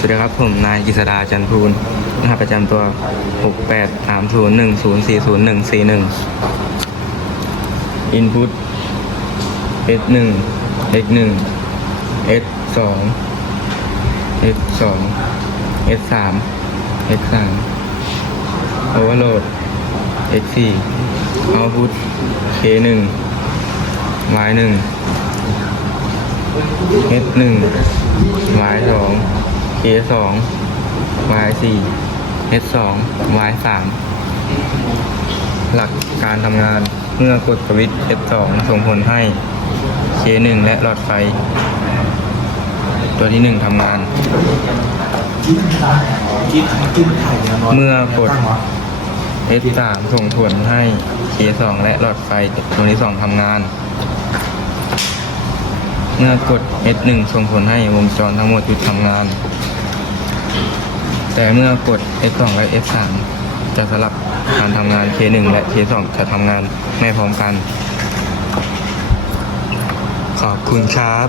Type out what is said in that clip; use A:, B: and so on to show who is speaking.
A: สวัสดีครับ ผมนายกิษดาจันทูลรหัสประจำตัว 68301040141 Input S1 X1 S2 S2 S3 X3 Overload X4 Output K1 Y1 H1 Y2 J2 Y4 H2 Y3 หลักการทำงานเมื่อกดสวิตช์ F2 ส่งผลให้ K1 และหลอดไฟ ตัวที่ 1ทำงาน เมื่อกด F3 ส่งผลให้ K2 และหลอดไฟตัวที่ 2ทำงาน เมื่อกด F1 ส่งผลให้วงจรทั้งหมดหยุดทำงาน แต่เมื่อกด F2 และ F3 จะสลับการทำงาน K1 และ K2 จะทำงานไม่พร้อมกัน ขอบคุณครับ